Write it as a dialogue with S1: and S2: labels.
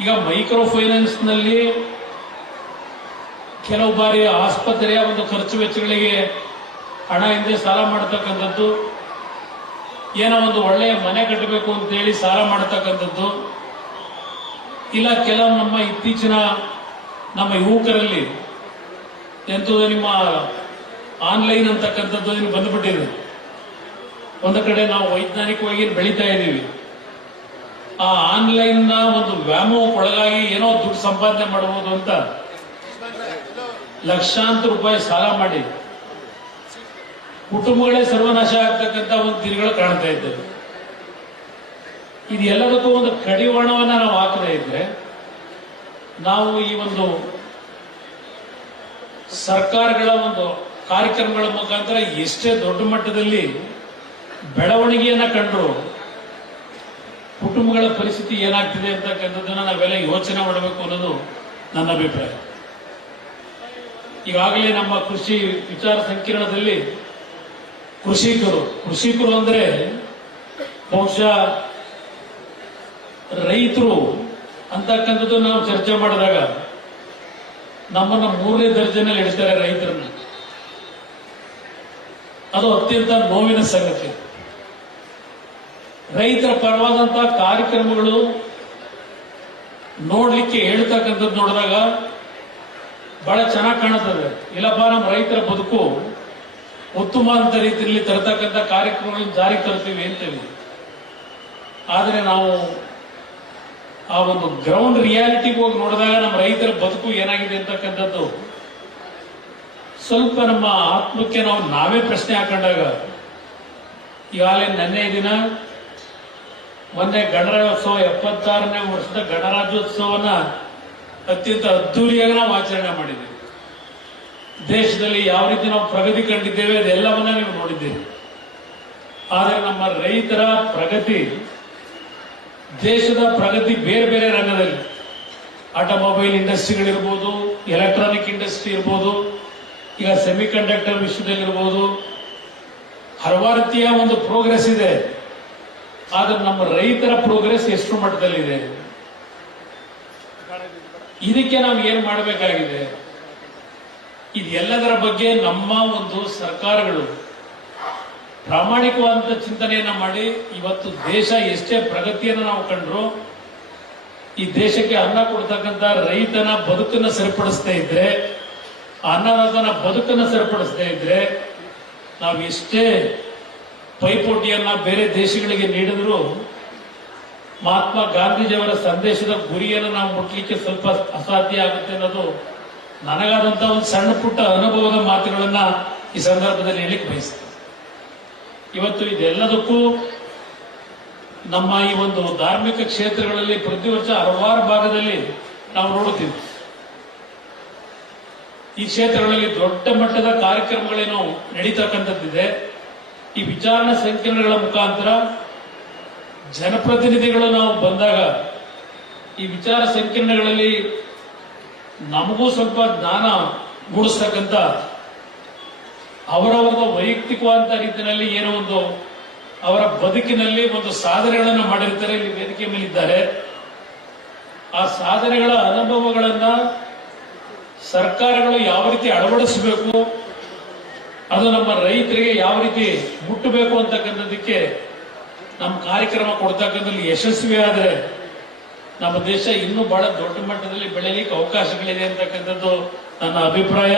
S1: ಈಗ ಮೈಕ್ರೋ ಫೈನಾನ್ಸ್ನಲ್ಲಿ ಕೆಲವು ಬಾರಿ ಆಸ್ಪತ್ರೆಯ ಒಂದು ಖರ್ಚು ವೆಚ್ಚಗಳಿಗೆ ಹಣ ಹಿಂದೆ ಸಾಲ ಮಾಡತಕ್ಕಂಥದ್ದು, ಏನೋ ಒಂದು ಒಳ್ಳೆಯ ಮನೆ ಕಟ್ಟಬೇಕು ಅಂತೇಳಿ ಸಾಲ ಮಾಡತಕ್ಕಂಥದ್ದು, ಇಲ್ಲ ಕೆಲವು ನಮ್ಮ ಇತ್ತೀಚಿನ ನಮ್ಮ ಯುವಕರಲ್ಲಿ ಎಂಥದ್ದು ನಿಮ್ಮ ಆನ್ಲೈನ್ ಅಂತಕ್ಕಂಥದ್ದು ಬಂದ್ಬಿಟ್ಟಿದೆ. ಒಂದು ಕಡೆ ನಾವು ವೈಜ್ಞಾನಿಕವಾಗಿ ಬೆಳೀತಾ ಇದ್ದೀವಿ. ಆ ಆನ್ಲೈನ್ನ ಒಂದು ವ್ಯಾಮೋಹಕ್ಕೊಳಗಾಗಿ ಏನೋ ದುಡ್ಡು ಸಂಪಾದನೆ ಮಾಡಬಹುದು ಅಂತ ಲಕ್ಷಾಂತರ ರೂಪಾಯಿ ಸಾಲ ಮಾಡಿ ಕುಟುಂಬಗಳೇ ಸರ್ವನಾಶ ಆಗ್ತಕ್ಕಂಥ ಒಂದು ದಿನಗಳು ಕಾಣ್ತಾ ಇದ್ದೇವೆ. ಇದು ಎಲ್ಲದಕ್ಕೂ ಒಂದು ಕಡಿವಾಣವನ್ನ ನಾವು ಹಾಕದೇ ಇದ್ರೆ ನಾವು ಈ ಒಂದು ಸರ್ಕಾರಗಳ ಒಂದು ಕಾರ್ಯಕ್ರಮಗಳ ಮುಖಾಂತರ ಎಷ್ಟೇ ದೊಡ್ಡ ಮಟ್ಟದಲ್ಲಿ ಬೆಳವಣಿಗೆಯನ್ನ ಕಂಡ್ರು ಕುಟುಂಬಗಳ ಪರಿಸ್ಥಿತಿ ಏನಾಗ್ತಿದೆ ಅಂತಕ್ಕಂಥದ್ದನ್ನ ನಾವೆಲ್ಲ ಯೋಚನೆ ಮಾಡಬೇಕು ಅನ್ನೋದು ನನ್ನ ಅಭಿಪ್ರಾಯ. ಈಗಾಗಲೇ ನಮ್ಮ ಕೃಷಿ ವಿಚಾರ ಸಂಕಿರಣದಲ್ಲಿ ಕೃಷಿಕರು ಕೃಷಿಕರು ಅಂದ್ರೆ ಬಹುಶಃ ರೈತರು ಅಂತಕ್ಕಂಥದ್ದು ನಾವು ಚರ್ಚೆ ಮಾಡಿದಾಗ ನಮ್ಮನ್ನು ಮೂರನೇ ದರ್ಜೆನಲ್ಲಿ ಇಡ್ತಾರೆ ರೈತರನ್ನ. ಅದು ಅತ್ಯಂತ ನೋವಿನ ಸಂಗತಿ. ರೈತರ ಪರವಾದಂತಹ ಕಾರ್ಯಕ್ರಮಗಳು ನೋಡ್ಲಿಕ್ಕೆ ಹೇಳ್ತಕ್ಕಂಥದ್ದು ನೋಡಿದಾಗ ಬಹಳ ಚೆನ್ನಾಗಿ ಕಾಣುತ್ತದೆ ಇಲ್ಲಪ್ಪ ನಮ್ಮ ರೈತರ ಬದುಕು ಉತ್ತಮ ಅಂತ ರೀತಿಯಲ್ಲಿ ತರತಕ್ಕಂಥ ಕಾರ್ಯಕ್ರಮಗಳನ್ನು ಜಾರಿಗೆ ತರ್ತೀವಿ ಅಂತೇಳಿ. ಆದರೆ ನಾವು ಆ ಒಂದು ಗ್ರೌಂಡ್ ರಿಯಾಲಿಟಿಗೆ ಹೋಗಿ ನೋಡಿದಾಗ ನಮ್ಮ ರೈತರ ಬದುಕು ಏನಾಗಿದೆ ಅಂತಕ್ಕಂಥದ್ದು ಸ್ವಲ್ಪ ನಮ್ಮ ಆತ್ಮಕ್ಕೆ ನಾವು ನಾವೇ ಪ್ರಶ್ನೆ ಹಾಕೊಂಡಾಗ, ಈಗಾಗಲೇ ನೆನ್ನೆ ದಿನ ಮೊನ್ನೆ ಗಣರಾಜ್ಯೋತ್ಸವ, ಎಪ್ಪತ್ತಾರನೇ ವರ್ಷದ ಗಣರಾಜ್ಯೋತ್ಸವನ ಅತ್ಯಂತ ಅದ್ದೂರಿಯಾಗಿ ನಾವು ಆಚರಣೆ ಮಾಡಿದ್ದೇವೆ ದೇಶದಲ್ಲಿ ಯಾವ ರೀತಿ ನಾವು ಪ್ರಗತಿ ಕಂಡಿದ್ದೇವೆ ಅದೆಲ್ಲವನ್ನ ನೀವು ನೋಡಿದ್ದೀರಿ. ಆದರೆ ನಮ್ಮ ರೈತರ ಪ್ರಗತಿ, ದೇಶದ ಪ್ರಗತಿ ಬೇರೆ ಬೇರೆ ರಂಗದಲ್ಲಿ. ಆಟೋಮೊಬೈಲ್ ಇಂಡಸ್ಟ್ರಿಗಳಿರ್ಬೋದು, ಎಲೆಕ್ಟ್ರಾನಿಕ್ ಇಂಡಸ್ಟ್ರಿ ಇರ್ಬೋದು, ಈಗ ಸೆಮಿಕಂಡಕ್ಟರ್ ವಿಷಯದಲ್ಲಿರ್ಬೋದು ಹಲವಾರು ರೀತಿಯ ಒಂದು ಪ್ರೋಗ್ರೆಸ್ ಇದೆ. ಆದ್ರೆ ನಮ್ಮ ರೈತರ ಪ್ರೋಗ್ರೆಸ್ ಎಷ್ಟು ಮಟ್ಟದಲ್ಲಿದೆ? ಇದಕ್ಕೆ ನಾವು ಏನ್ ಮಾಡಬೇಕಾಗಿದೆ? ಇದೆಲ್ಲದರ ಬಗ್ಗೆ ನಮ್ಮ ಒಂದು ಸರ್ಕಾರಗಳು ಪ್ರಾಮಾಣಿಕವಾದಂತ ಚಿಂತನೆಯನ್ನ ಮಾಡಿ ಇವತ್ತು ದೇಶ ಎಷ್ಟೇ ಪ್ರಗತಿಯನ್ನು ನಾವು ಕಂಡ್ರು, ಈ ದೇಶಕ್ಕೆ ಅನ್ನ ಕೊಡ್ತಕ್ಕಂಥ ರೈತನ ಬದುಕನ್ನ ಸರಿಪಡಿಸ್ತಾ ಇದ್ರೆ, ಅನ್ನದಾತನ ಬದುಕನ್ನ ಸರಿಪಡಿಸ್ತಾ ಇದ್ರೆ, ನಾವು ಎಷ್ಟೇ ಪೈಪೋಟಿಯನ್ನ ಬೇರೆ ದೇಶಗಳಿಗೆ ನೀಡಿದ್ರು ಮಹಾತ್ಮ ಗಾಂಧೀಜಿಯವರ ಸಂದೇಶದ ಗುರಿಯನ್ನು ನಾವು ಮುಟ್ಲಿಕ್ಕೆ ಸ್ವಲ್ಪ ಅಸಾಧ್ಯ ಆಗುತ್ತೆ ಅನ್ನೋದು ನನಗಾದಂತ ಒಂದು ಸಣ್ಣ ಪುಟ್ಟ ಅನುಭವದ ಮಾತುಗಳನ್ನ ಈ ಸಂದರ್ಭದಲ್ಲಿ ಹೇಳಿಕ್ ಬಯಸ್ತೇನೆ. ಇವತ್ತು ಇದೆಲ್ಲದಕ್ಕೂ ನಮ್ಮ ಈ ಒಂದು ಧಾರ್ಮಿಕ ಕ್ಷೇತ್ರಗಳಲ್ಲಿ ಪ್ರತಿ ವರ್ಷ ಹಲವಾರು ಭಾಗದಲ್ಲಿ ನಾವು ನೋಡುತ್ತೀವಿ ಈ ಕ್ಷೇತ್ರಗಳಲ್ಲಿ ದೊಡ್ಡ ಮಟ್ಟದ ಕಾರ್ಯಕ್ರಮಗಳೇನು ನಡೀತಕ್ಕಂಥದ್ದಿದೆ. ಈ ವಿಚಾರಣಾ ಸಂಕಿರಣಗಳ ಮುಖಾಂತರ ಜನಪ್ರತಿನಿಧಿಗಳು ನಾವು ಬಂದಾಗ ಈ ವಿಚಾರ ಸಂಕಿರಣಗಳಲ್ಲಿ ನಮಗೂ ಸ್ವಲ್ಪ ಜ್ಞಾನ ಮೂಡಿಸ್ತಕ್ಕಂಥ ಅವರವರ ವೈಯಕ್ತಿಕವಾದ ರೀತಿಯಲ್ಲಿ ಏನೋ ಒಂದು ಅವರ ಬದುಕಿನಲ್ಲಿ ಒಂದು ಸಾಧನೆಗಳನ್ನು ಮಾಡಿರ್ತಾರೆ, ಇಲ್ಲಿ ವೇದಿಕೆ ಮೇಲಿದ್ದಾರೆ. ಆ ಸಾಧನೆಗಳ ಅನುಭವಗಳನ್ನ ಸರ್ಕಾರಗಳು ಯಾವ ರೀತಿ ಅಳವಡಿಸಬೇಕು ಅದು ನಮ್ಮ ರೈತರಿಗೆ ಯಾವ ರೀತಿ ಮುಟ್ಟಬೇಕು ಅಂತಕ್ಕಂಥದ್ದಕ್ಕೆ ನಮ್ಮ ಕಾರ್ಯಕ್ರಮ ಕೊಡ್ತಕ್ಕಂಥಲ್ಲಿ ಯಶಸ್ವಿ ಆದರೆ ನಮ್ಮ ದೇಶ ಇನ್ನೂ ಬಹಳ ದೊಡ್ಡ ಮಟ್ಟದಲ್ಲಿ ಬೆಳೆಯಲಿಕ್ಕೆ ಅವಕಾಶಗಳಿದೆ ಅಂತಕ್ಕಂಥದ್ದು ನನ್ನ ಅಭಿಪ್ರಾಯ.